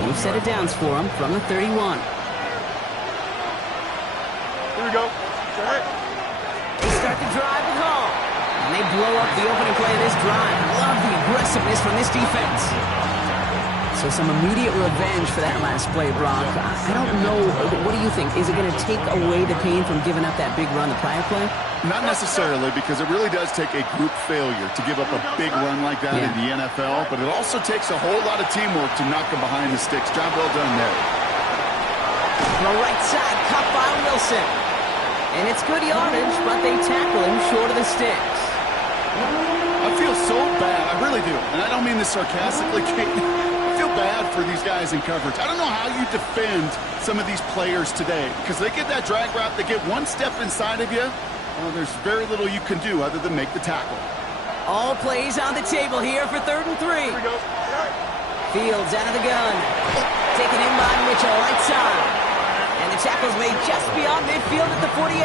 They've set it downs for him from the 31. Here we go. They start the drive with Hall. And they blow up the opening play of this drive. Love the aggressiveness from this defense. So some immediate revenge for that last play, Brock. I don't know. What do you think? Is it going to take away the pain from giving up that big run the prior play? Not necessarily, because it really does take a group failure to give up a big run like that in the NFL. But it also takes a whole lot of teamwork to knock them behind the sticks. Job well done there. The right side, cut by Wilson. And it's good yardage, but they tackle him short of the sticks. I feel so bad. I really do. And I don't mean this sarcastically, Kate. I feel bad for these guys in coverage. I don't know how you defend some of these players today, because they get that drag route, they get one step inside of you. Well, there's very little you can do other than make the tackle. All plays on the table here for 3rd and 3. Here we go. Fields out of the gun. Taken in by Mitchell, right side. And the tackle's made just beyond midfield at the 48.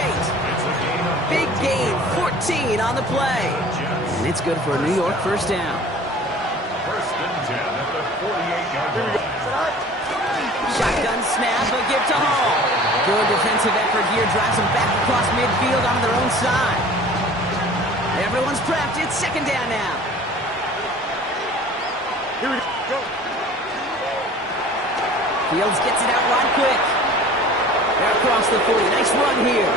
Big gain, 14 on the play. And it's good for a New York first down. First and 10 at the 48-yard line. Shotgun snap, a give to Hall. Good defensive effort here, drives them back across midfield onto their own side. Everyone's prepped, it's 2nd down now. Here we go. Fields gets it out wide quick. They're across the 40, nice run here.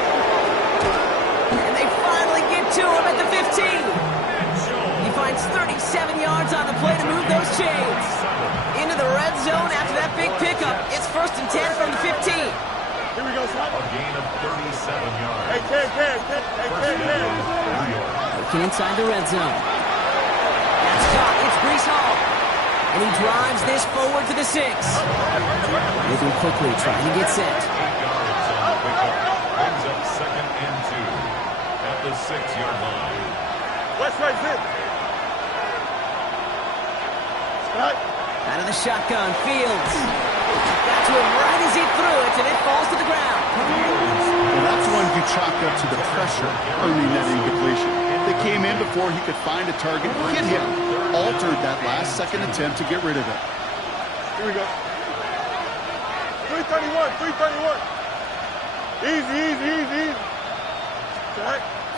And they finally get to him at the 15. He finds 37 yards on the play to move those chains. Into the red zone after that big pickup. It's 1st and 10 from the 15. Here we go, son. A gain of 37 yards. Hey, Ken. Looking inside the red zone. That's caught. It's Brees Hall. And he drives this forward to the 6. Moving quickly, trying to get set. 8 yards on the pickup. Brings up 2nd and 2 at the 6-yard line. West right zip. Out of the shotgun, Fields. Got to him right as he threw it, and it falls to the ground. Well, that's one you chalk up to the pressure earning that incompletion. They came in before he could find a target, hit him, altered that last second attempt to get rid of it. Here we go. 331. Easy.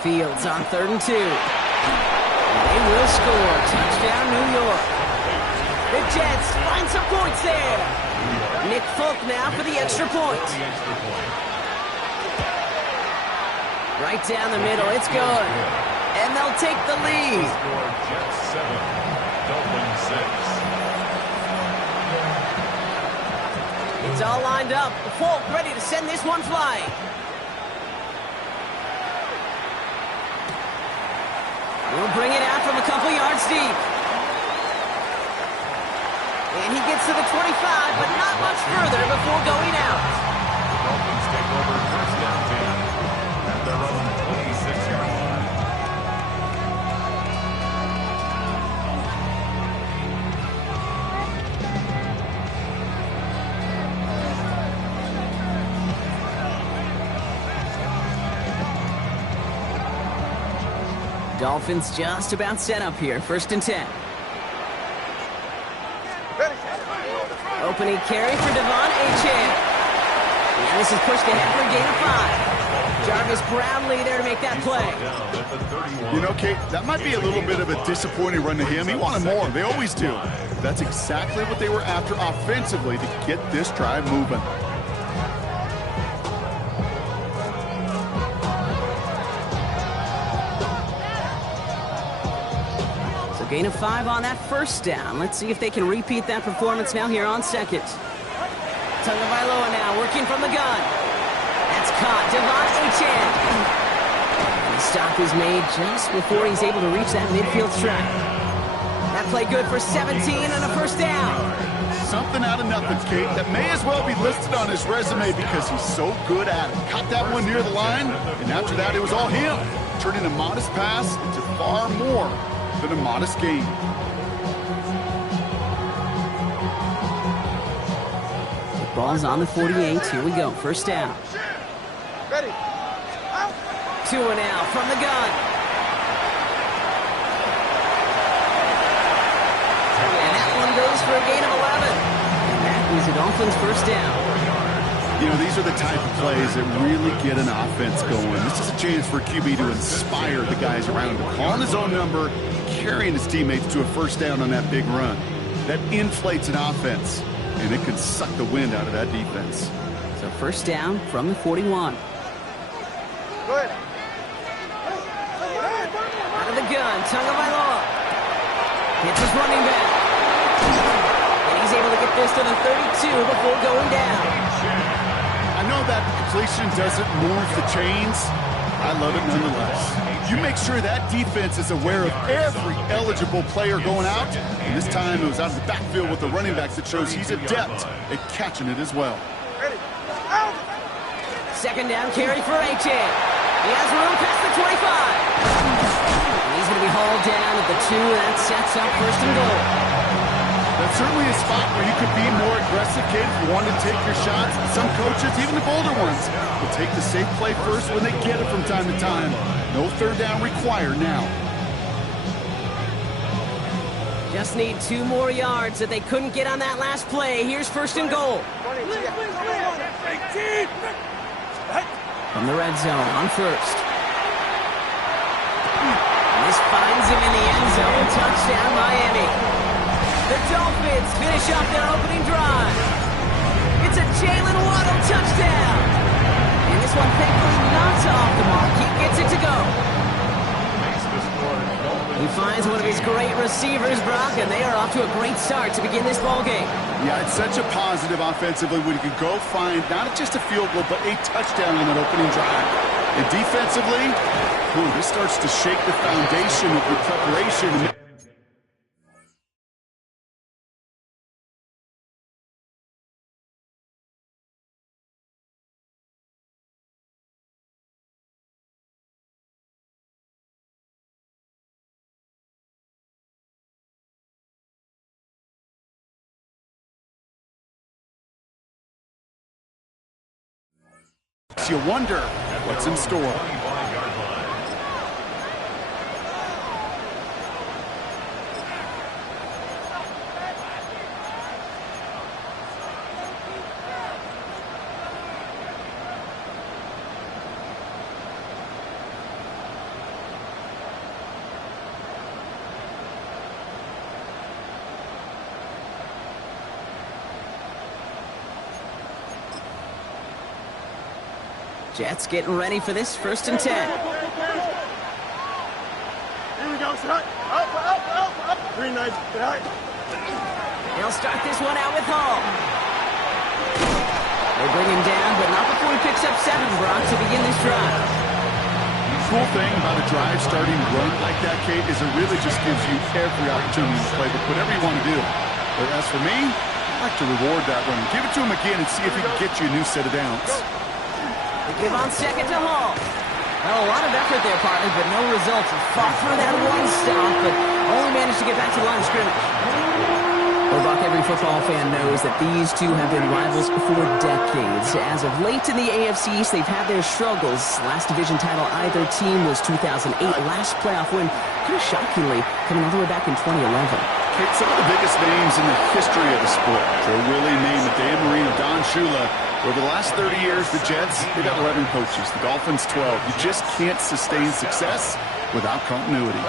Fields on 3rd and 2. And they will score. Touchdown, New York. The Jets find some points there. Nick Folk now for the extra point. Right down the middle, it's good. And they'll take the lead. Jets 7, Dolphins 6. It's all lined up. Folk ready to send this one flying. We'll bring it out from a couple yards deep. And he gets to the 25, but not much further before going out. The Dolphins take over 1st and 10 at their own 26-yard line. Dolphins just about set up here. 1st and 10. Opening carry for Devon Achane. And this is pushed ahead for a gain of 5. Jarvis Brownlee there to make that play. You know, Kate, that might be a little bit of a disappointing run to him. He wanted more. They always do. That's exactly what they were after offensively to get this drive moving. Gain of 5 on that 1st down. Let's see if they can repeat that performance now here on 2nd. Tagovailoa now working from the gun. That's caught. Devon Achane. And the stop is made just before he's able to reach that midfield strike. That play good for 17 and a 1st down. Something out of nothing, Kate, that may as well be listed on his resume because he's so good at it. Caught that one near the line, and after that it was all him, turning a modest pass into far more than a modest gain. The ball's on the 48. Here we go. 1st down. Ready. Tua now from the gun. And that one goes for a gain of 11. is a Dolphins first down. You know, these are the type of plays that really get an offense going. This is a chance for QB to inspire the guys around him. Calling his own number, carrying his teammates to a first down on that big run. That inflates an offense, and it can suck the wind out of that defense. So first down from the 41. Go ahead. Out of the gun, Tagovailoa. Hits his running back. And he's able to get this to the 32 before going down. I know that completion doesn't move the chains. I love it nonetheless. You make sure that defense is aware of every eligible player going out. And this time it was out of the backfield with the running backs that shows he's adept at catching it as well. Ready. Out. Second down carry for A-Chan. He has room past the 25. And he's going to be hauled down at the 2, and that sets up first and goal. That's certainly a spot where you could be more aggressive, kid, if you want to take your shots. Some coaches, even the bolder ones, will take the safe play first when they get it from time to time. No third down required now. Just need 2 more yards that they couldn't get on that last play. Here's first and goal. From the red zone on first. And this finds him in the end zone. Touchdown, Miami. The Dolphins finish off their opening drive. It's a Jalen Waddle touchdown. And this one thankfully not off the mark. He gets it to go. He finds one of his great receivers, Brock, and they are off to a great start to begin this ball game. Yeah, it's such a positive offensively when you can go find not just a field goal, but a touchdown on that opening drive. And defensively, this starts to shake the foundation of your preparation. You wonder what's in store. Jets getting ready for this first and 10. Here we go, shot. Up. Green knife, get high. They'll start this one out with Hall. They bring him down, but not before he picks up 7, Brock, to begin this drive. The cool thing about a drive starting run like that, Kate, is it really just gives you every opportunity to play with whatever you want to do. But as for me, I like to reward that run. Give it to him again and see if he can get you a new set of downs. They give on second to Hall. Well, a lot of effort there, partner, but no results. He fought through that one stop, but only managed to get back to line of scrimmage. Well, Buck, every football fan knows that these two have been rivals for decades. As of late in the AFC East, they've had their struggles. Last division title either team was 2008. Last playoff win, kind of shockingly, coming all the way back in 2011. Kate, some of the biggest names in the history of the sport. Joe Willie, Namath, Dan Marino, Don Shula. Over the last 30 years, the Jets, they've got 11 coaches. The Dolphins, 12. You just can't sustain success without continuity.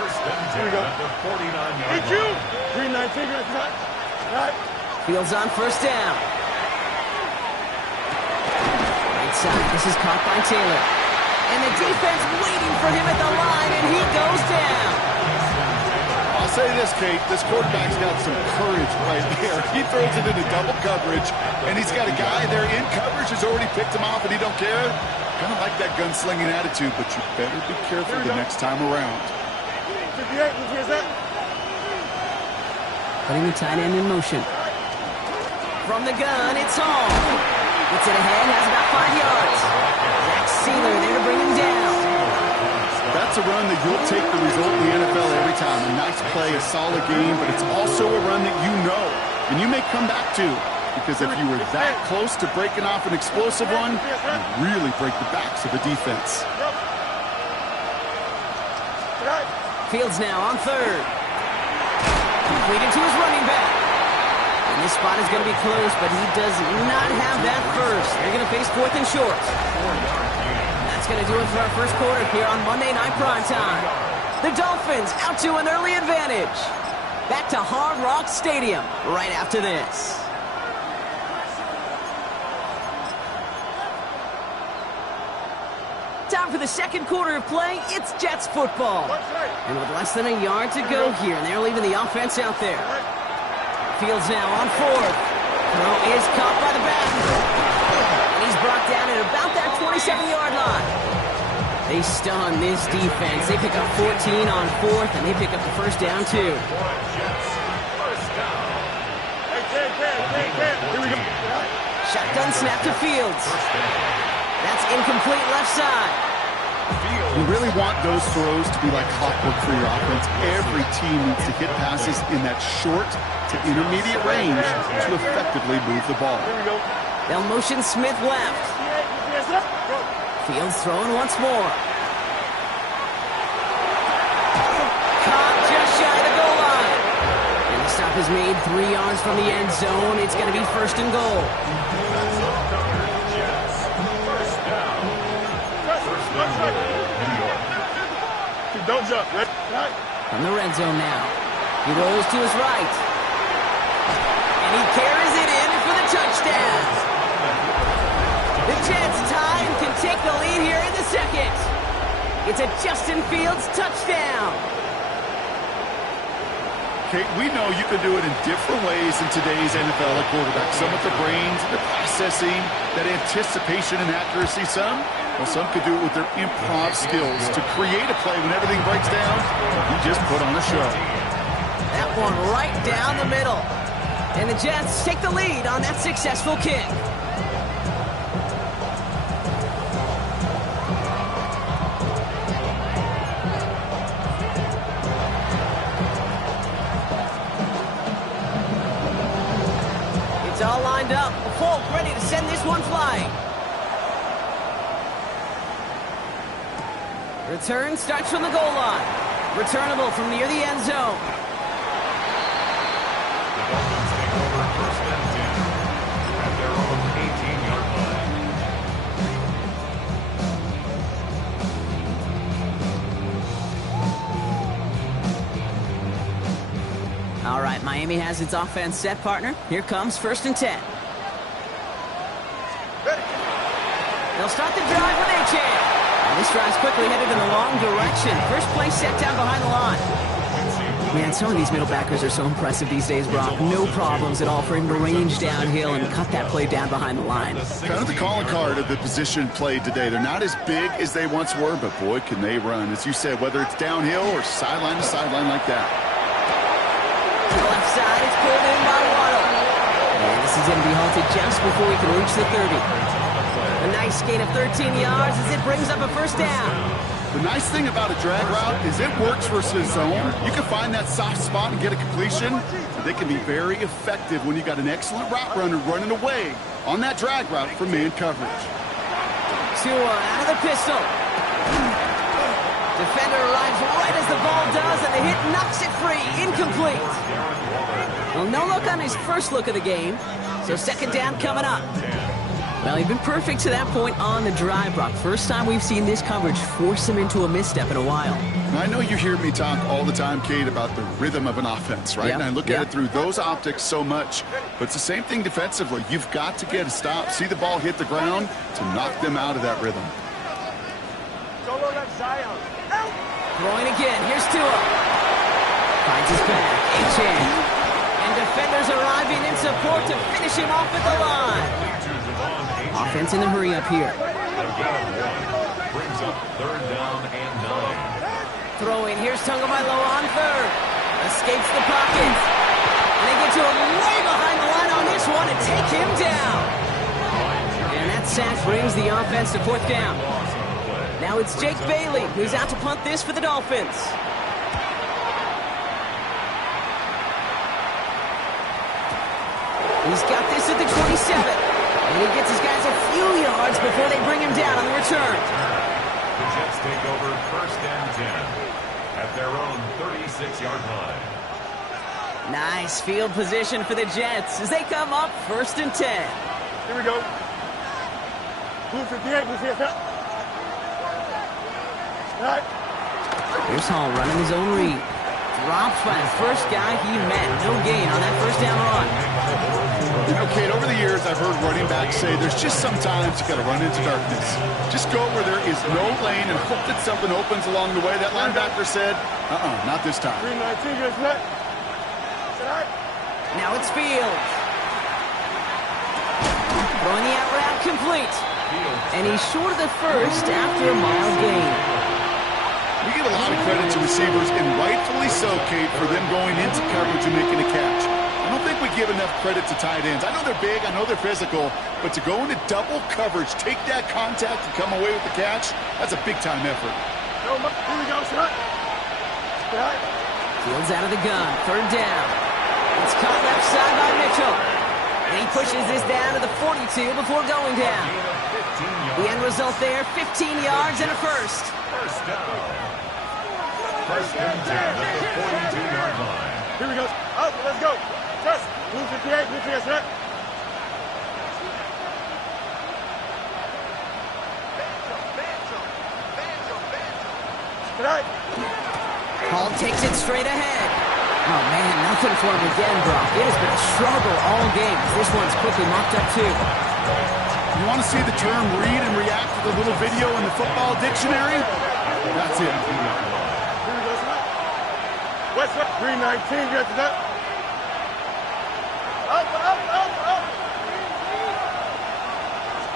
Here we go. Hey, you. Green knife, figure it out. Right. Fields on first down. Right side. This is caught by Taylor. And the defense waiting for him at the line, and he goes down. I'll say this, Kate, this quarterback's got some courage right there. He throws it into double coverage, and he's got a guy there in coverage who's already picked him off, and he don't care. Kind of like that gunslinging attitude, but you better be careful the next time around. 58, where's that? Putting the tight end in motion. From the gun, it's Hall. Gets it ahead, has about 5 yards. Zach Sealer there to bring him down. That's a run that you'll take the result in the NFL every time. A nice play, a solid game, but it's also a run that you know, and you may come back to, because if you were that close to breaking off an explosive one, you really break the backs of the defense. Fields now on third. Completed to his running back. And This spot is going to be close, but he does not have that first. They're going to face 4th and short. That's going to do it for our first quarter here on Monday Night Primetime. The Dolphins out to an early advantage. Back to Hard Rock Stadium right after this. Time for the second quarter of play. It's Jets football. And with less than a yard to go here, and they're leaving the offense out there. Fields now on 4th. Throw is caught by the back. And he's brought down at about that 27-yard line. They stun this defense. They pick up 14 on 4th, and they pick up the first down, too. Shotgun snap to Fields. That's incomplete left side. You really want those throws to be like clockwork for your offense. Every team needs to hit passes in that short to intermediate range to effectively move the ball. They'll motion Smith left. Fields throwing once more. Caught just shy of the goal line. And the stop is made 3 yards from the end zone. It's going to be 1st and goal. Don't jump. From the red zone now. He rolls to his right. And he carries it in for the touchdown. The Jets tie and can take the lead here in the second. It's a Justin Fields touchdown. Kate, we know you can do it in different ways in today's NFL at quarterback. Some with the brains, the processing, that anticipation and accuracy. Some could do it with their improv skills to create a play when everything breaks down. He just put on a show. That one right down the middle. And the Jets take the lead on that successful kick. It's all lined up. Folk ready to send this one flying. Return starts from the goal line. Returnable from near the end zone. The Dolphins take over 1st and 10 at their own 18-yard line. All right, Miami has its offense set, partner. Here comes 1st and 10. They'll start the drive with Achane. And this drive's quickly headed in the wrong direction. First play set down behind the line. Man, some of these middle backers are so impressive these days, Brock. No problems at all for him to range downhill and cut that play down behind the line. Kind of the calling card of the position played today. They're not as big as they once were, but boy, can they run. As you said, whether it's downhill or sideline to sideline like that. To the left side, it's pulled in by Waddle. And this is going to be halted just before we can reach the 30. A nice gain of 13 yards as it brings up a first down. The nice thing about a drag route is it works versus zone. You can find that soft spot and get a completion. So they can be very effective when you got an excellent route runner running away on that drag route from man coverage. Tua out of the pistol. Defender arrives right as the ball does, and the hit knocks it free. Incomplete. Well, no look on his first look of the game, so second down coming up. Well, he's been perfect to that point on the drive, Brock. First time we've seen this coverage force him into a misstep in a while. I know you hear me talk all the time, Kate, about the rhythm of an offense, right? Yep, And I look at it through those optics so much. But it's the same thing defensively. You've got to get a stop, see the ball hit the ground to knock them out of that rhythm. Throwing again. Here's Tua. Finds his back. Achane. And defenders arriving in support to finish him off at the line. Offense in the hurry up here. Brings up 3rd down and 9. Throwing. Here's Tagovailoa on 3rd. Escapes the pocket. And they get to him way behind the line on this one and take him down. And that sack brings the offense to 4th down. Now it's Jake Bailey who's out to punt this for the Dolphins. He's got this at the 27. And he gets his guys a few yards before they bring him down on the return. The Jets take over 1st and 10 at their own 36-yard line. Nice field position for the Jets as they come up 1st and 10. Here we go. Blue 58, blue 58. All right. Here's Hall running his own read. Dropped by the first guy he met. No gain on that first down run. You know, Kate, over the years, I've heard running backs say there's just sometimes you got to run into darkness. Just go where there is no lane and hope that something opens along the way. That linebacker said, not this time. 319, good set. Now it's Fields. Throwing the out route complete. And he's short of the first after a mile gain. We give a lot of credit to receivers, and rightfully so, Kate, for them going into coverage and making a catch. I don't think we give enough credit to tight ends. I know they're big, I know they're physical, but to go into double coverage, take that contact and come away with the catch, that's a big-time effort. Here we go, shot. Fields out of the gun. 3rd down. It's caught left side by Mitchell. And he pushes this down to the 42 before going down. The end result there, 15 yards and a first. First down. 1st and 10 at the 42-yard line. Here we go. Out, let's go. Test. Blue 58, blue 58, set. Tonight. Hall takes it straight ahead. Oh, man, nothing for him again, Brock. It has been a struggle all game. This one's quickly mopped up, too. You want to see the term read and react to the little video in the football dictionary? That's it. Here we go, tonight. West up, 319, get to that. Up.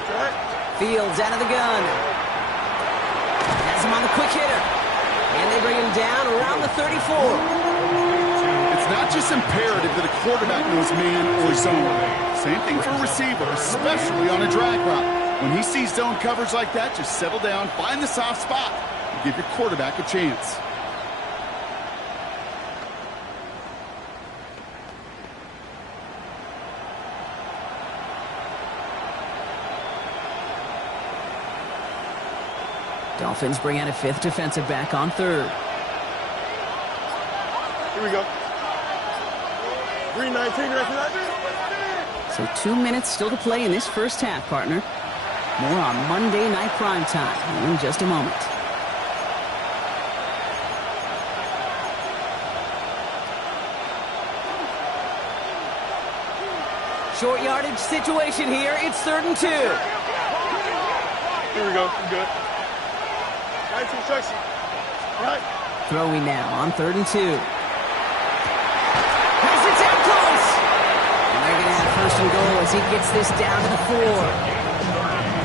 Tonight. Fields out of the gun. Has him on the quick hitter. And they bring him down around the 34. It's not just imperative that a quarterback knows man or zone. Same thing for a receiver, especially on a drag route. When he sees zone coverage like that, just settle down, find the soft spot, and give your quarterback a chance. Dolphins bring out a 5th defensive back on 3rd. Here we go. 319, right to that. So 2 minutes still to play in this first half, partner. More on Monday Night Primetime in just a moment. Short yardage situation here. It's 3rd and 2. Here we go. Good. Nice instruction. Right. Throwing now on 3rd and 2. Has it down close. And they're going to have 1st and goal as he gets this down to the 4.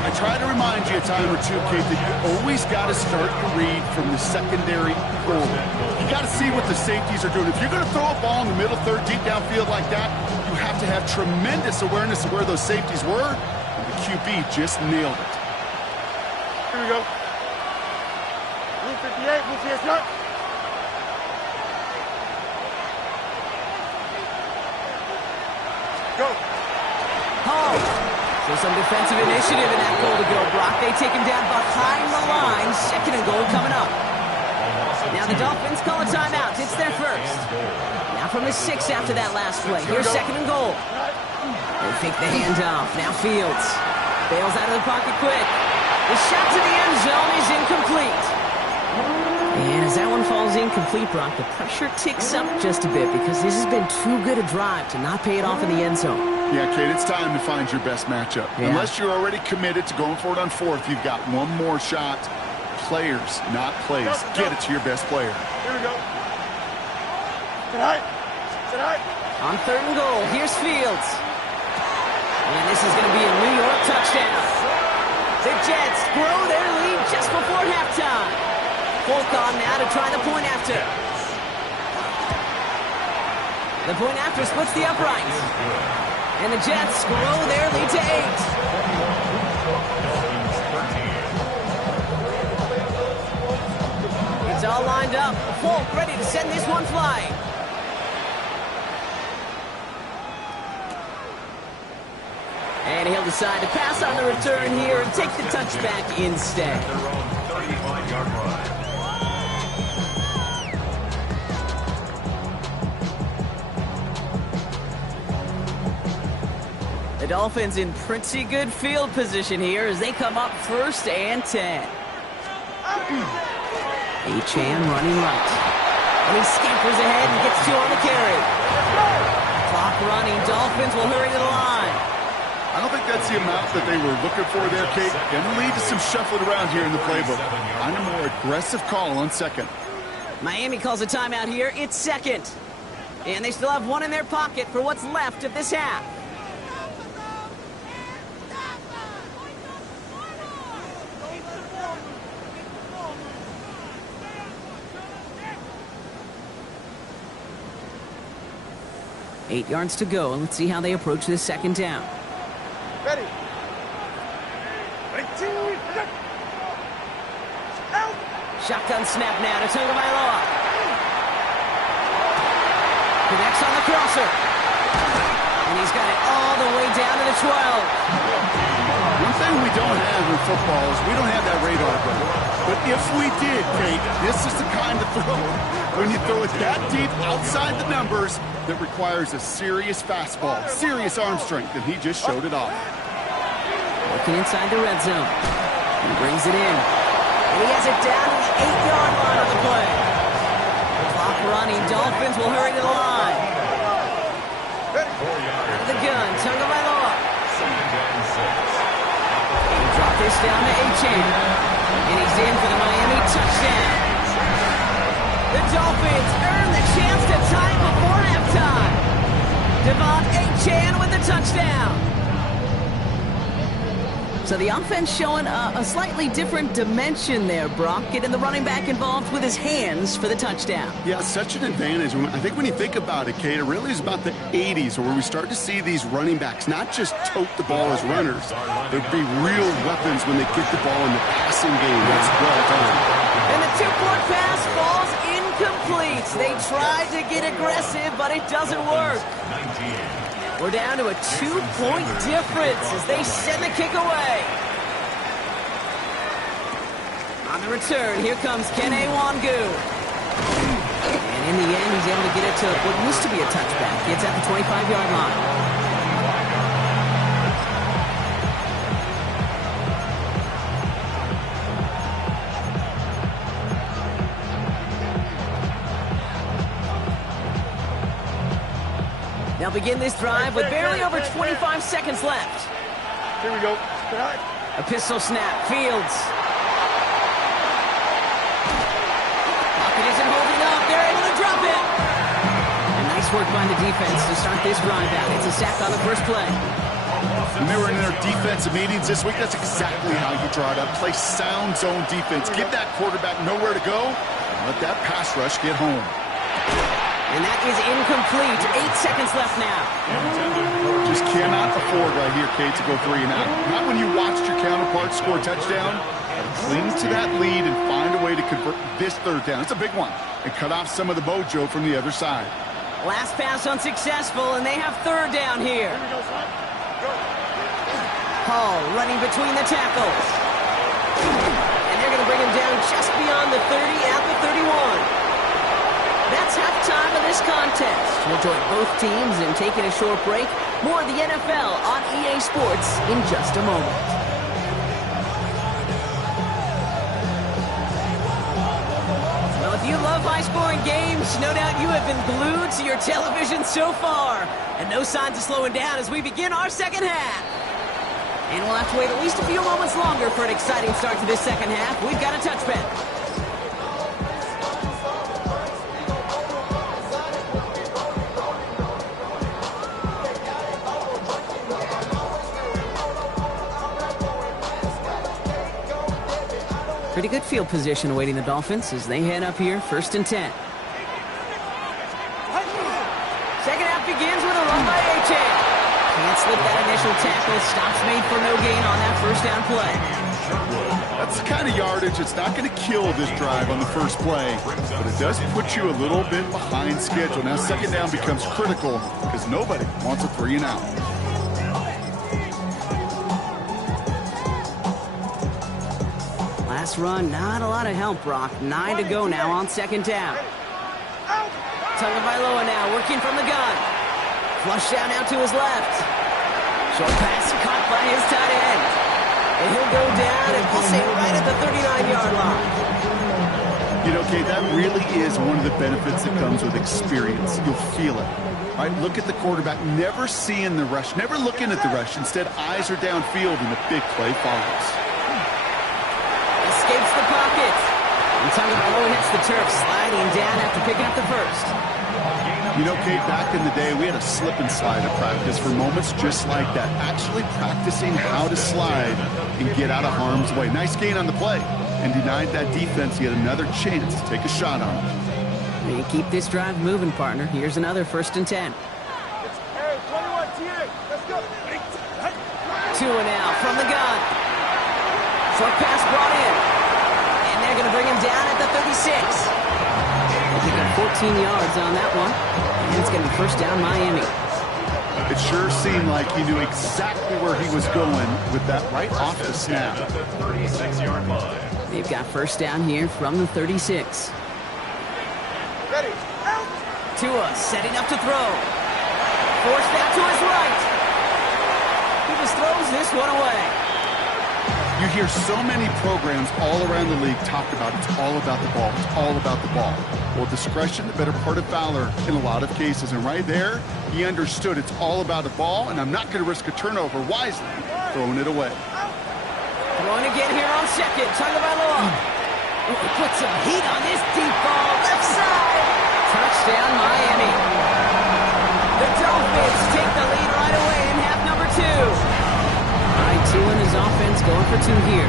I try to remind you a time or two, Kate, that you always got to start your read from the secondary forward. You got to see what the safeties are doing. If you're going to throw a ball in the middle third, deep downfield like that, you have to have tremendous awareness of where those safeties were, and the QB just nailed it. Here we go. Blue 58, blue 58, shot. Go. Hall. So some defensive initiative in that goal to go, Brock. They take him down behind the line. 2nd and goal coming up. Now the Dolphins call a timeout. It's their first. Now from the 6 after that last play. Here's 2nd and goal. They fake the handoff. Now Fields. Bails out of the pocket quick. The shot to the end zone is incomplete. And as that one falls incomplete, Brock, the pressure ticks up just a bit because this has been too good a drive to not pay it off in the end zone. Yeah, Kate, it's time to find your best matchup. Yeah. Unless you're already committed to going for it on 4th, you've got one more shot. Players, not plays. Get it to your best player. Here we go. Tonight. On 3rd and goal, here's Fields. And this is going to be a New York touchdown. The Jets grow their lead just before halftime. Folk on now to try the point after. The point after splits the uprights. And the Jets grow their lead to 8. It's all lined up. Folk ready to send this one flying. And he'll decide to pass on the return here and take the touchback instead. Their own 35-yard line. The Dolphins in pretty good field position here as they come up 1st and 10. Achane running right. And he scampers ahead and gets 2 on the carry. Clock running. Dolphins will hurry to the line. I don't think that's the amount that they were looking for there, Kate. Going to lead to some shuffling around here in the playbook. On a more aggressive call on 2nd. Miami calls a timeout here. It's 2nd. And they still have 1 in their pocket for what's left of this half. Eight yards to go. Let's see how they approach this 2nd down. Ready. Shotgun snap now to Tagovailoa. Connects on the crosser. And he's got it all the way down to the 12. One thing we don't have in football is we don't have that radar gun. But if we did, Kate, this is the kind of throw, when you throw it that deep outside the numbers, that requires a serious fastball, serious arm strength, and he just showed it off. Working inside the red zone. He brings it in. And he has it down to the 8-yard line of the play. Clock running. Dolphins will hurry to the line. Out of the gun. Tagovailoa. He dropped this down to Achane. And he's in for the Miami touchdown. The Dolphins earn the chance to tie before halftime. Achane with the touchdown. So the offense showing a slightly different dimension there, Brock. Getting the running back involved with his hands for the touchdown. Yeah, such an advantage. I think when you think about it, Kate, it really is about the 80s where we start to see these running backs not just tote the ball as runners. There'd be real weapons when they get the ball in the passing game. That's well done. And the 2-point pass falls incomplete. They tried to get aggressive, but it doesn't work. We're down to a 2-point difference as they send the kick away. On the return, here comes Kene Wangu. And in the end, he's able to get it to what used to be a touchback. It's at the 25-yard line. They'll begin this drive with barely over 25 seconds left. Here we go. A pistol snap. Fields. Pocket isn't holding up. They're able to drop it. And nice work by the defense to start this drive out. It's a sack on the first play. When they were in their defensive meetings this week, that's exactly how you draw it up. Play sound zone defense. Give that quarterback nowhere to go. And let that pass rush get home. And that is incomplete. 8 seconds left now. Just cannot afford right here, Kate, to go 3 and out. Not when you watched your counterpart score a touchdown. Cling to that lead and find a way to convert this 3rd down. It's a big one. And cut off some of the mojo from the other side. Last pass unsuccessful, and they have 3rd down here. Hall running between the tackles. And they're going to bring him down just beyond the 30 at the 31. That's halftime of this contest. We'll join both teams in taking a short break. More of the NFL on EA Sports in just a moment. Well, if you love high-scoring games, no doubt you have been glued to your television so far. And no signs of slowing down as we begin our 2nd half. And we'll have to wait at least a few moments longer for an exciting start to this 2nd half. We've got a touchback. Pretty good field position awaiting the Dolphins as they head up here, 1st and 10. 2nd half begins with a run by Achane. Can't slip that initial tackle. Stops made for no gain on that 1st down play. That's the kind of yardage that's not going to kill this drive on the first play, but it does put you a little bit behind schedule. Now 2nd down becomes critical because nobody wants a 3 and out. Last run, not a lot of help, Brock. 9 to go now on 2nd down. Tagovailoa now working from the gun. Flush down now to his left. Short pass caught by his tight end. And he'll go down, and we'll say right at the 39-yard line. You know, Kate, that really is one of the benefits that comes with experience. You'll feel it. All right, look at the quarterback, never seeing the rush, never looking at the rush. Instead, eyes are downfield, and the big play follows. Escapes the pocket. And Tagovailoa hits the turf, sliding down after picking up the first. You know, Kate, back in the day, we had a slip and slide at practice for moments just like that. Actually practicing how to slide and get out of harm's way. Nice gain on the play. And denied that defense yet another chance to take a shot on it. You keep this drive moving, partner. Here's another 1st and 10. Hey, 21 TA, let's go. Tua now from the gun. Short pass brought in. And they're going to bring him down at the 36. They pick up 14 yards on that one. And it's going to be 1st down Miami. It sure seemed like he knew exactly where he was going with that right off the snap. They've got 1st down here from the 36. Ready, out. Tua setting up to throw. Forced out to his right. He just throws this one away. You hear so many programs all around the league talk about it's all about the ball. It's all about the ball. Well, discretion, the better part of valor in a lot of cases. And right there, he understood it's all about the ball, and I'm not going to risk a turnover wisely, throwing it away. Throwing again here on 2nd. Tagovailoa. He puts some heat on this deep ball. Left side. Touchdown, Miami. The Dolphins take the lead right away in half number 2. All right, Tua and his offense going for 2 here.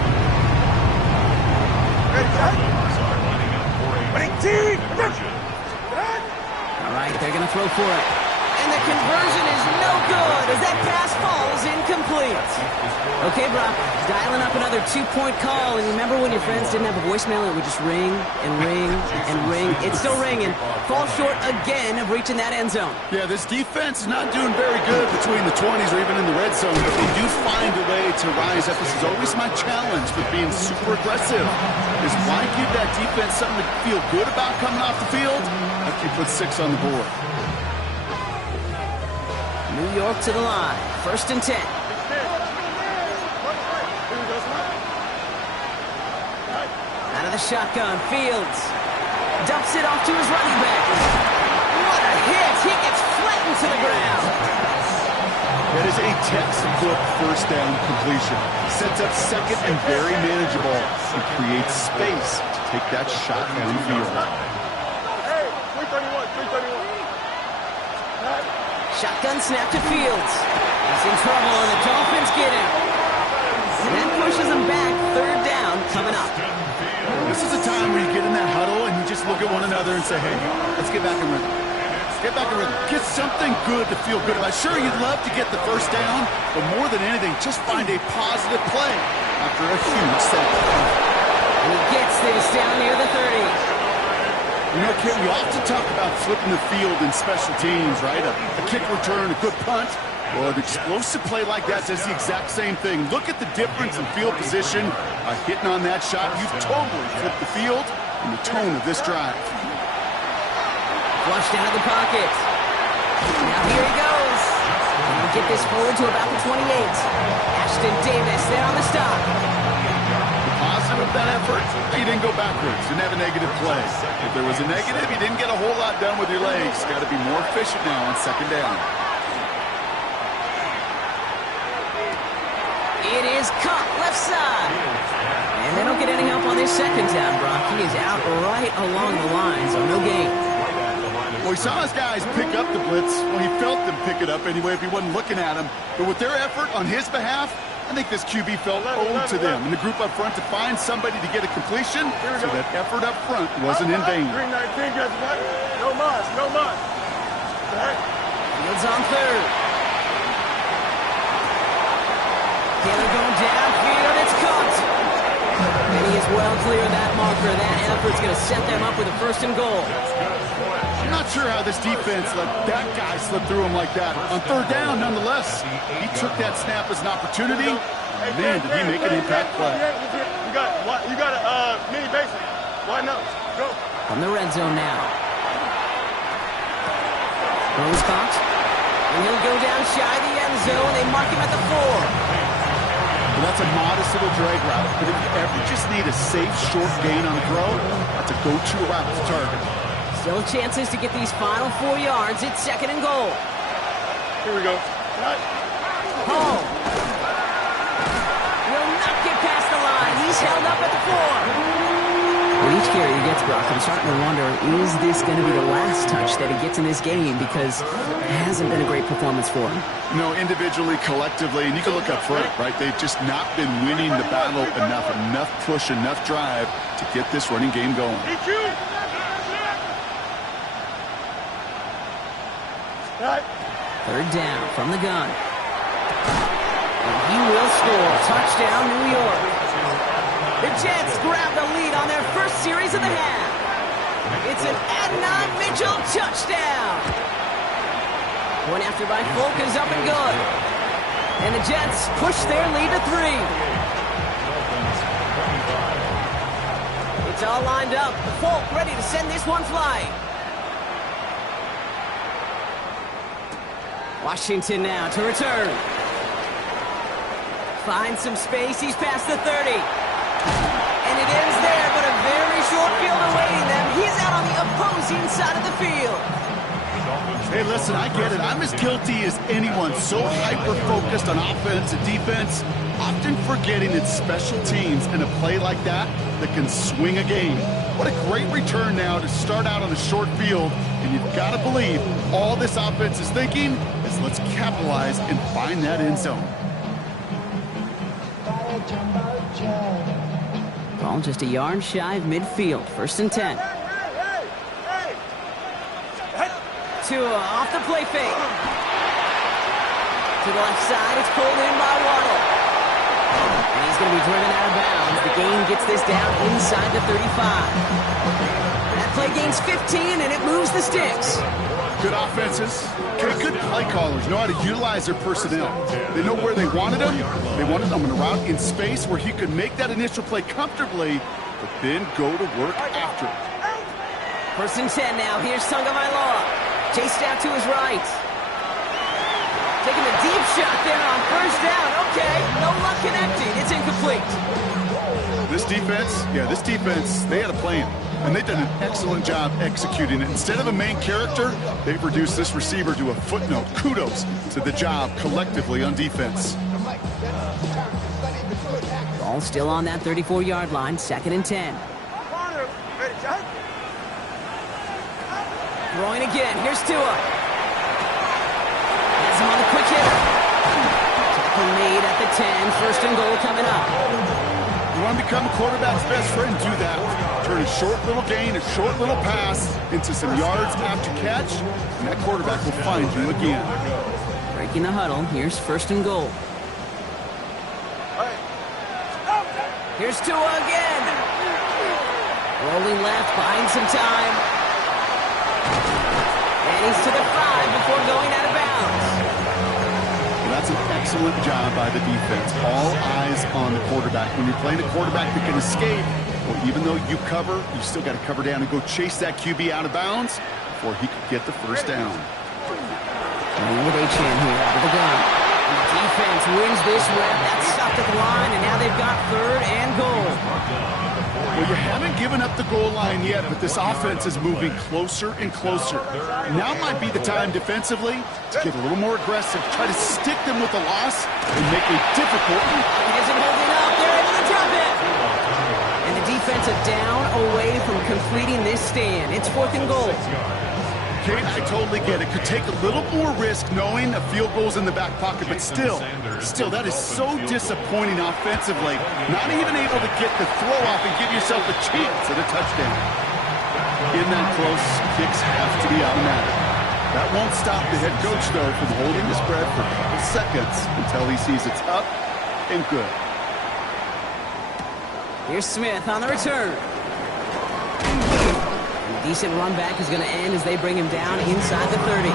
All right, they're going to throw for it. And the conversion is no good as that pass falls incomplete. Okay, Brock, dialing up another 2-point call. And remember when your friends didn't have a voicemail, it would just ring and ring and ring. It's still ringing. Fall short again of reaching that end zone. Yeah, this defense is not doing very good between the 20s or even in the red zone, but they do find a way to rise up. This is always my challenge with being super aggressive, is why give that defense something to feel good about coming off the field after you put 6 on the board. New York to the line. 1st and 10. Out of the shotgun, Fields dumps it off to his running back. What a hit! He gets flattened to the ground. That is a textbook 1st down completion. Sets up 2nd and very manageable and creates space to take that shot downfield. Hey, 331. Shotgun snap to Fields. He's in trouble, and the Dolphins get him. And that pushes him back. 3rd down coming up. This is a time where you get in that huddle and you just look at one another and say, hey, let's get back in rhythm. Get back in rhythm. Get something good to feel good about. Sure, you'd love to get the 1st down, but more than anything, just find a positive play after a huge setback. And he gets this down near the 30. You know, Kit, we often talk about flipping the field in special teams, right? A kick return, a good punt. Well, an explosive play like that does the exact same thing. Look at the difference in field position. By hitting on that shot, you've totally flipped the field and the tone of this drive. Flushed out of the pocket. Now here he goes. And he'll get this forward to about the 28. Ashton Davis there on the stop. Positive of that effort, you didn't go backwards, didn't have a negative play. If there was a negative, you didn't get a whole lot done with your legs. Got to be more efficient now on 2nd down. It is caught left side. And they don't get any help on this 2nd down, Brock. He is out right along the line, so no gain. Well, he saw his guys pick up the blitz. Well, he felt them pick it up anyway if he wasn't looking at him. But with their effort on his behalf, I think this QB felt owed to them and the group up front to find somebody to get a completion, so that effort up front wasn't in vain. 319, guys, no mas. Fields on 3rd. Taylor going downfield, it's caught. And he is well clear of that marker. That effort's going to set them up with a 1st and goal. I'm not sure how this defense let that guy slip through him like that. On 3rd down, nonetheless, he took that snap as an opportunity. Man, did he make an impact play. You got a mini basic. Why not? Go. From the red zone now. Rose caught. And he'll go down shy of the end zone. They mark him at the 4. Well, that's a modest little drag route. But if you ever just need a safe, short gain on the throw, that's a go-to route to target. Still chances to get these final 4 yards. It's 2nd and goal. Here we go. Hall will not get past the line. He's held up at the 4. With each carry he gets, Brock, I'm starting to wonder, is this going to be the last touch that he gets in this game? Because it hasn't been a great performance for him. No, individually, collectively, and you can look up front, right? They've just not been winning the battle enough push, enough drive to get this running game going. Third down from the gun. And he will score. Touchdown, New York. The Jets grab the lead on their first series of the half. It's an Adnan Mitchell touchdown. One after by Folk is up and good. And the Jets push their lead to 3. It's all lined up. Folk ready to send this one flying. Washington now to return. Finds some space. He's past the 30. And it ends there, but a very short field awaiting them. He's out on the opposing side of the field. Hey, listen, I get it. I'm as guilty as anyone. So hyper-focused on offense and defense, often forgetting it's special teams and a play like that can swing a game. What a great return now to start out on a short field. And you've got to believe all this offense is thinking is let's capitalize and find that end zone. Ball just a yard shy of midfield. 1st and 10. Tua off the play fake. To the left side, it's pulled in by Waddle. And he's going to be driven out of bounds. The gain gets this down inside the 35. That play gains 15, and it moves the sticks. Good offenses. Okay, good play callers know how to utilize their personnel. They know where they wanted them. They wanted them in a route in space where he could make that initial play comfortably, but then go to work after it. 1st and 10 now. Here's Tagovailoa. Chased out to his right. Taking a deep shot there on 1st down. Okay, no luck connecting. It's incomplete. This defense, they had a plan. And they've done an excellent job executing it. Instead of a main character, they've reduced this receiver to a footnote. Kudos to the job collectively on defense. Ball still on that 34-yard line. 2nd and 10. Throwing again. Here's Tua. Has him on the quick hitter. Tackle made at the 10. 1st and goal coming up. You want to become a quarterback's best friend? Do that. Turn a short little gain, a short little pass into some yards after catch, and that quarterback will find you again. Breaking the huddle. Here's 1st and goal. Here's Tua again. Rolling left, buying some time. And he's to the 5 before going out of bounds. Well, that's an excellent job by the defense. All eyes on the quarterback. When you're playing a quarterback that can escape, well, even though you cover, you still got to cover down and go chase that QB out of bounds before he could get the 1st down. With Achan here out of the gun. And the defense wins this rep. That's stopped at the line, and now they've got 3rd and goal. Well, you haven't given up the goal line yet, but this offense is moving closer and closer. Now might be the time defensively to get a little more aggressive, try to stick them with the loss, and make a difficult. He isn't holding up. They're able to drop it. And the defense a down away from completing this stand. It's 4th and goal. Okay, I totally get it. Could take a little more risk knowing a field goal's in the back pocket, but still, that is so disappointing offensively. Not even able to get the throw off and give yourself a chance at a touchdown. In that close, kicks have to be automatic. That won't stop the head coach, though, from holding his breath for a couple seconds until he sees it's up and good. Here's Smith on the return. Decent run back is going to end as they bring him down inside the 30.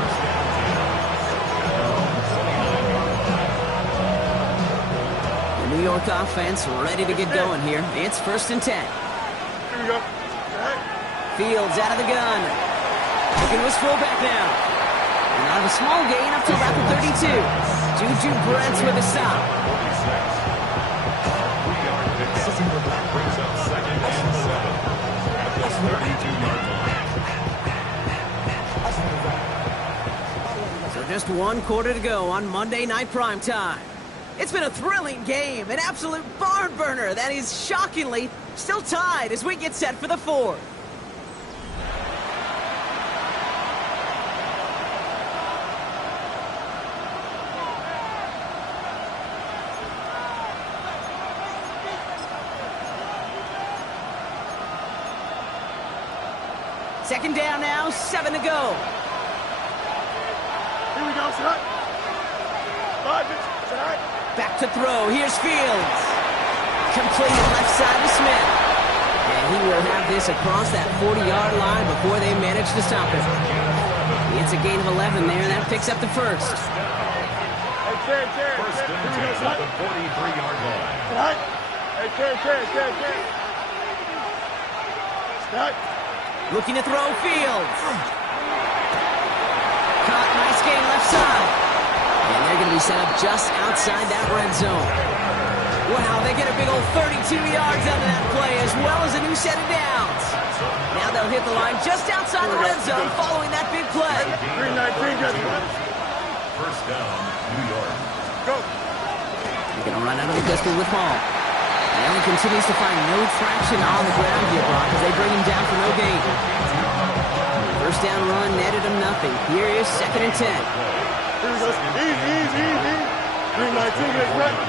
The New York offense ready to get going here. It's 1st and 10. Here we go. Fields out of the gun. Looking to his fullback now. And out of a small gain up to about the 35. Juju Brents with a stop. 3-yard pickup. Brings up 2nd and 7 at the 32-yard line. So just 1 quarter to go on Monday Night Primetime. It's been a thrilling game, an absolute barn burner that is shockingly still tied as we get set for the 4th. Second down now, 7 to go. Here we go, set. Back to throw. Here's Fields. Completed left side to Smith. And he will have this across that 40-yard line before they manage to stop him. It's a gain of 11 there, and that picks up the first. First and 10 at the 43-yard line. Looking to throw, Fields. Caught, nice gain left side. And they're going to be set up just outside that red zone. Wow, they get a big old 32 yards out of that play, as well as a new set of downs. Now they'll hit the line just outside the red zone following that big play. 319, First down, New York. Go. They're going to run out of the pistol with Hall. Now he continues to find no traction on the ground here, Brock, as they bring him down for no gain. First down run netted him nothing. Here is 2nd and 10. Here we go. Easy. 319, get ready.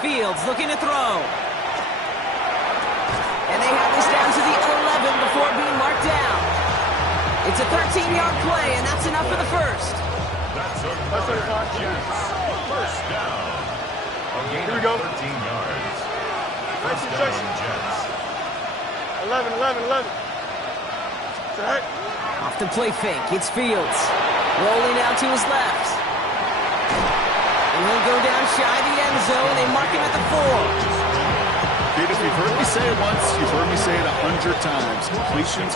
Fields looking to throw. And they have this down to the 11 before being marked down. It's a 13-yard play, and that's enough for the first. That's a Jets. First down. A gain of 13 yards. First down, Jets. 11. Set. Off the play fake, it's Fields. Rolling out to his left. And he'll go down shy of the end zone. They mark him at the 4. If you've heard me say it once, you've heard me say it 100 times. Completions.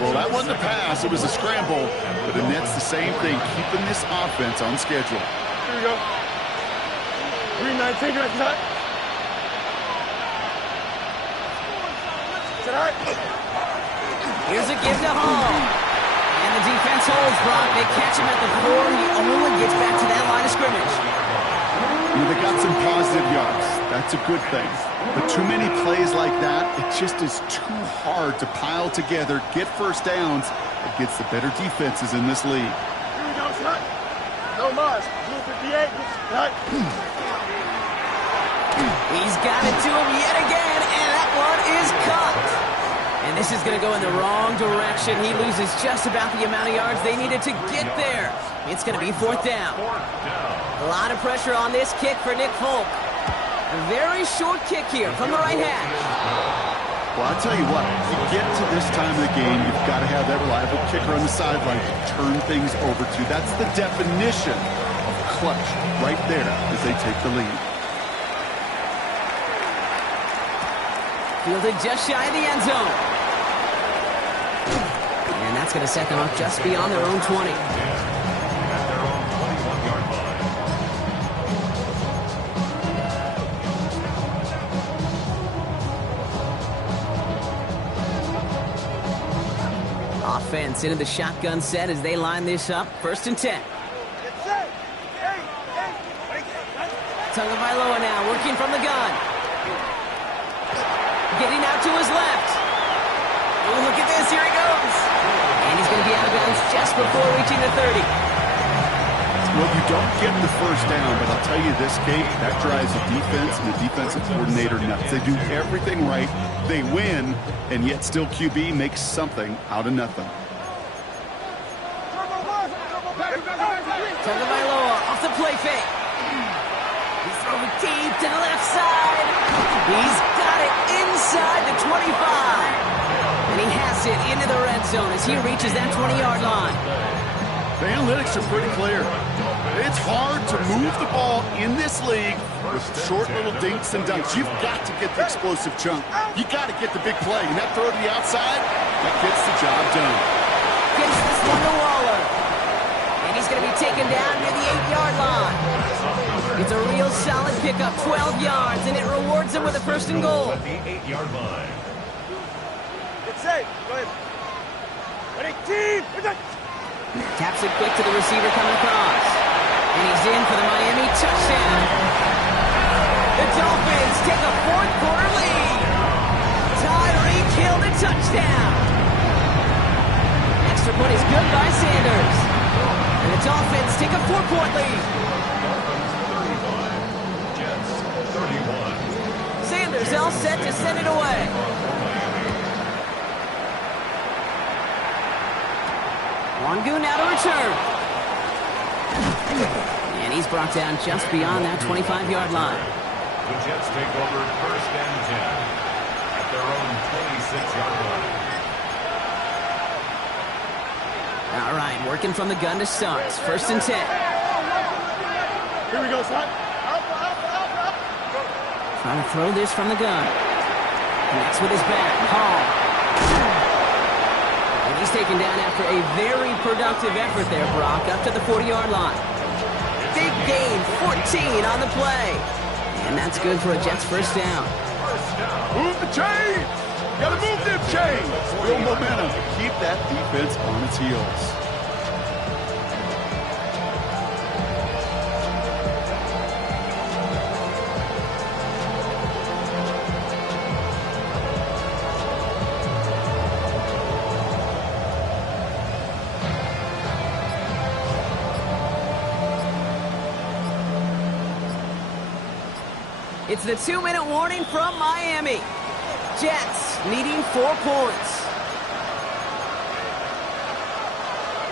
Well, that wasn't a pass. It was a scramble. But the Nets, the same thing, keeping this offense on schedule. Here we go. 319, get cut. Set. Here's a give to Hall. And the defense holds Brock. They catch him at the 4. He only gets back to that line of scrimmage. They got some positive yards. That's a good thing. But too many plays like that, it just is too hard to pile together, get first downs against the better defenses in this league. Here we go, set. No mas. Blue 58, set. He's got it to him yet again, and that one is caught. And this is going to go in the wrong direction. He loses just about the amount of yards they needed to get there. It's going to be 4th down. A lot of pressure on this kick for Nick Folk. A very short kick here from the right hash. Well, I'll tell you what, you get to this time of the game, you've got to have that reliable kicker on the sideline to turn things over to. That's the definition of clutch right there as they take the lead. Fielded just shy of the end zone. And that's going to set them up just beyond their own 20. At their own 21-yard line. Offense into the shotgun set as they line this up. 1st and 10. Tagovailoa now working from the gun. Getting out to his left. Oh, look at this. Here he goes. And he's going to be out of bounds just before reaching the 30. Well, you don't get the first down, but I'll tell you this, Kate, that drives the defense and the defensive coordinator nuts. They do everything right. They win, and yet still QB makes something out of nothing. Tagovailoa off the play fake. He's throwing deep to the left side. He's got it inside the 25. And he has it into the red zone as he reaches that 20-yard line. The analytics are pretty clear. It's hard to move the ball in this league with short little dinks and dunks. You've got to get the explosive chunk. You got to get the big play. And that throw to the outside, that gets the job done. Get solid pickup, 12 yards, and it rewards him with a first and goal. At the 8-yard line. It's safe. Go ahead. Ready, team. Taps it quick to the receiver coming across. And he's in for the Miami touchdown. The Dolphins take a fourth-quarter lead. Tyreek Hill the touchdown. Extra point is good by Sanders. And the Dolphins take a 4-point lead. Dolphins 35, Jets 31. Sanders all set to send it away. Wangu now to return. And he's brought down just beyond that 25-yard line. The Jets take over first and 10 at their own 26-yard line. All right, working from the gun to start. First and 10. Here we go, son. Up. Trying to throw this from the gun. Connects with his back. Hall. And he's taken down after a very productive effort there, Brock, up to the 40-yard line. Big gain, 14 on the play. And that's good for a Jets first down. Move the chains! Gotta move them chains! Build momentum. Keep that defense on its heels. It's the 2-minute warning from Miami. Jets needing 4 points.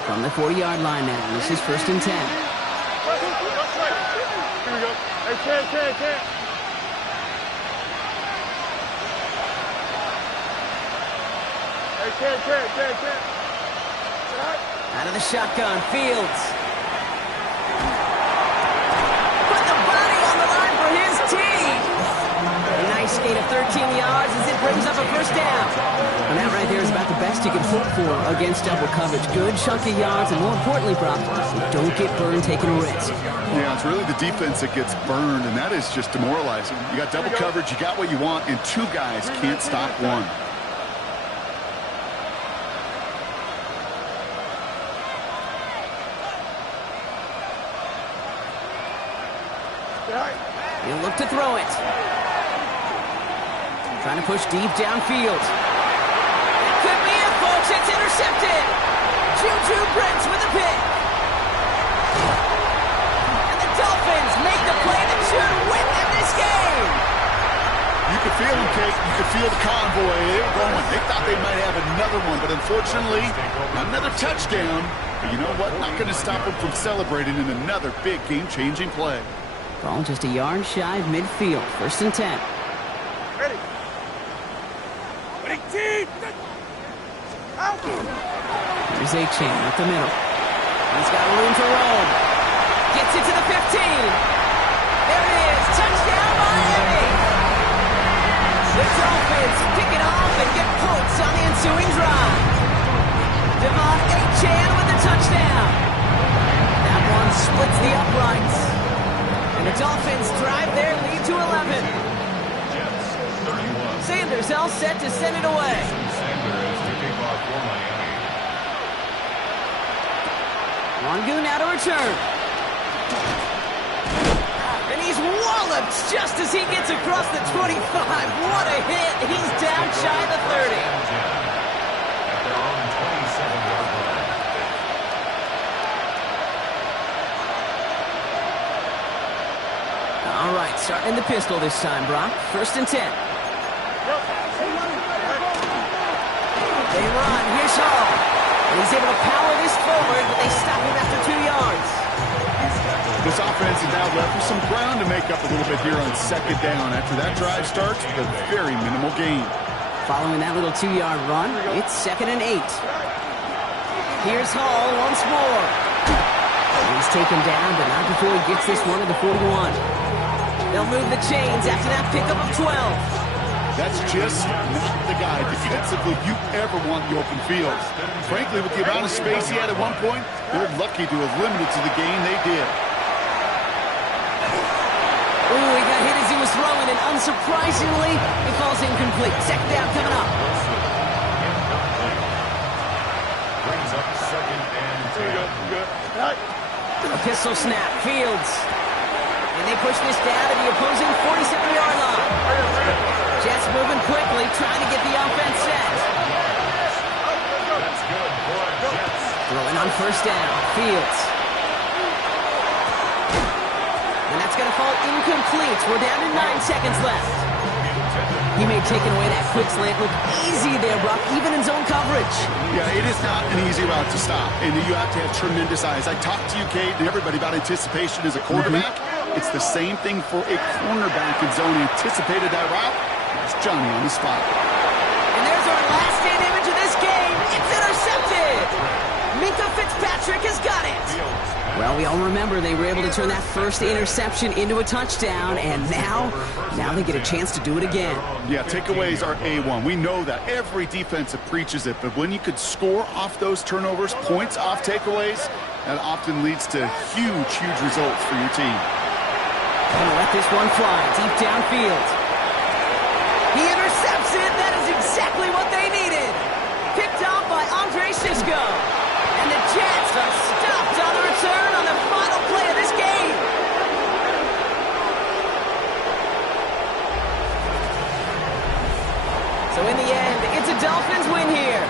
From the 40-yard line now, this is first and 10. Here we go. Hey, Ken. Hey, Ken. Out of the shotgun, Fields. Put the body on the line for his team. A nice gain of 13 yards as it brings up a first down. And that right there is about the best you can hope for against double coverage. Good chunky yards, and more importantly, Brock, don't get burned taking a risk. Yeah, it's really the defense that gets burned, and that is just demoralizing. You got double coverage, you got what you want, and 2 guys can't stop one. He'll look to throw it. Trying to push deep downfield. It could be it, folks. It's intercepted. Juju Brents with a pick. And the Dolphins make the play that should win them this game. You could feel them, Kate. You could feel the convoy. They were going. They thought they might have another one, but unfortunately, another touchdown. But you know what? Not going to stop them from celebrating in another big game-changing play. Ball just a yard shy of midfield. First and 10. Ready, team. Out. Here's A-Chain up the middle. He's got room to roam. Gets it to the 15. There it is. Touchdown, Miami. The Dolphins pick it off and get points on the ensuing drive. Devon A-Chan with the touchdown. That one splits the uprights. And the Dolphins drive their lead to 11. Jets 31. Sanders all set to send it away. Sanders to kick off for Miami. Wangu now to return. And he's walloped just as he gets across the 25. What a hit. He's down shy of the 30. At their own 27-yard line. All right, starting the pistol this time, Brock. First and 10. They run. Here's Hall. And he's able to power this forward, but they stop him after 2 yards. This offense is now left with some ground to make up a little bit here on second down. After that drive starts with a very minimal gain. Following that little 2-yard run, it's second and 8. Here's Hall once more. He's taken down, but not before he gets this one to the 41. They'll move the chains after that pickup of 12. That's just not the guy defensively you ever want in the open field. Frankly, with the amount of space he had at one point, they're lucky to have limited to the gain they did. Ooh, he got hit as he was throwing, and unsurprisingly, it falls incomplete. Second down coming up. Incomplete. Brings up second and 10. A pistol snap, Fields. And they push this down to the opposing 47-yard line. Jets moving quickly, trying to get the offense set. That's good for Jets. Throwing on first down, Fields. And that's going to fall incomplete. We're down to 9 seconds left. He may take away that quick slant look easy there, Brock, even in zone coverage. Yeah, it is not an easy route to stop, and you have to have tremendous eyes. I talked to you, Kate, and everybody about anticipation as a quarterback. It's the same thing for a cornerback in zone. Anticipated that route. It's Johnny on the spot. And there's our last stand image of this game. It's intercepted. Minka Fitzpatrick has got it. Well, we all remember they were able to turn that first interception into a touchdown, and now they get a chance to do it again. Yeah, takeaways are A1. We know that. Every defensive preaches it, but when you could score off those turnovers, points off takeaways, that often leads to huge results for your team. Gonna let this one fly deep downfield. He intercepts it. That is exactly what they needed. Picked off by Andre Sisco. And the Jets are stopped on the return on the final play of this game. So in the end, it's a Dolphins win here.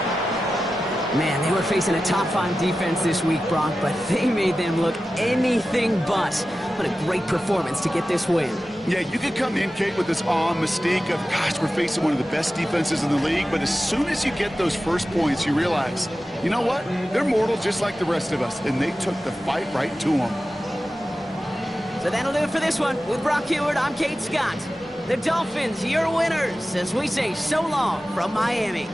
Man, they were facing a top-5 defense this week, Brock, but they made them look anything but. What a great performance to get this win. Yeah, you could come in, Kate, with this awe and mystique of, gosh, we're facing one of the best defenses in the league, but as soon as you get those first points, you realize, you know what? They're mortal just like the rest of us, and they took the fight right to them. So that'll do it for this one. With Brock Heward, I'm Kate Scott. The Dolphins, your winners, as we say so long from Miami.